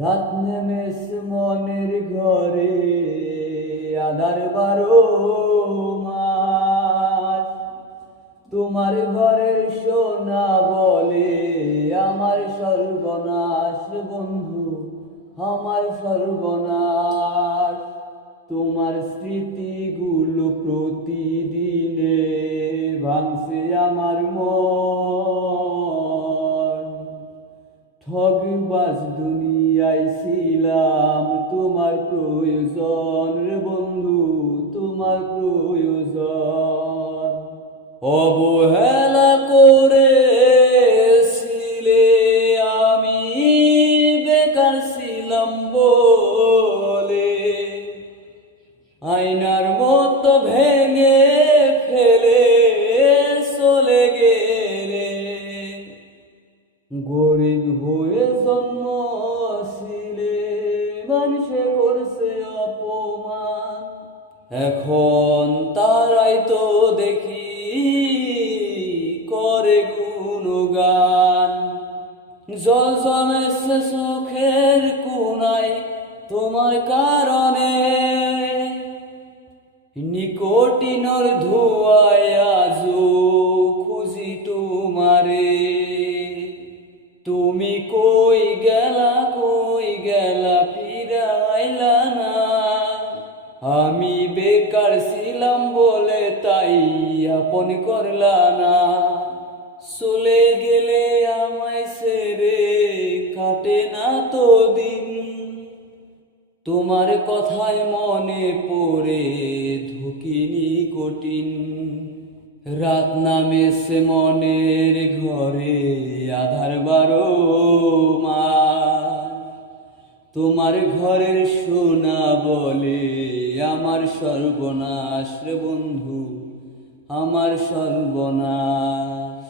রাত নেমেস মনের ঘরে, আধার বারো মাস। তোমার ঘরের সোনা বলে আমার সর্বনাশ বন্ধু, আমার সর্বনাশ। তোমার স্মৃতিগুলো প্রতিদিনে ভাঙছে আমার মন। ঠগবাজ দুনিয়ায় ছিলাম, তোমার প্রয়োজন রে বন্ধু, তোমার প্রয়োজন। অবহেলা করেছিলে আমি, বেকার ছিলাম বলে। আয়নার গরিব হয়ে জন্ম ছিলে মানুষে করছে অপমান। এখন তারাই তো দেখি করে গুণগান। জল জমেছে চোখের কোনায় তোমার কারণে। নিকটিনর ধোয়ায় আজো খুঁজি তোমারে। তুমি কই গেলা কই গেলা ফিরাইলা না। আমি বেকার ছিলাম বলে তাই আপন করলা না। চলে গেলে আমায় সেরে কাটে না তো দিন। তোমার কথায় মনে পড়ে ধুকিনি কঠিন। রাত নামে সে মনের ঘরে আধার বারো। তোমার ঘরের সোনা বলে আমার সর্বনাশ রে বন্ধু আমার সর্বনাশ।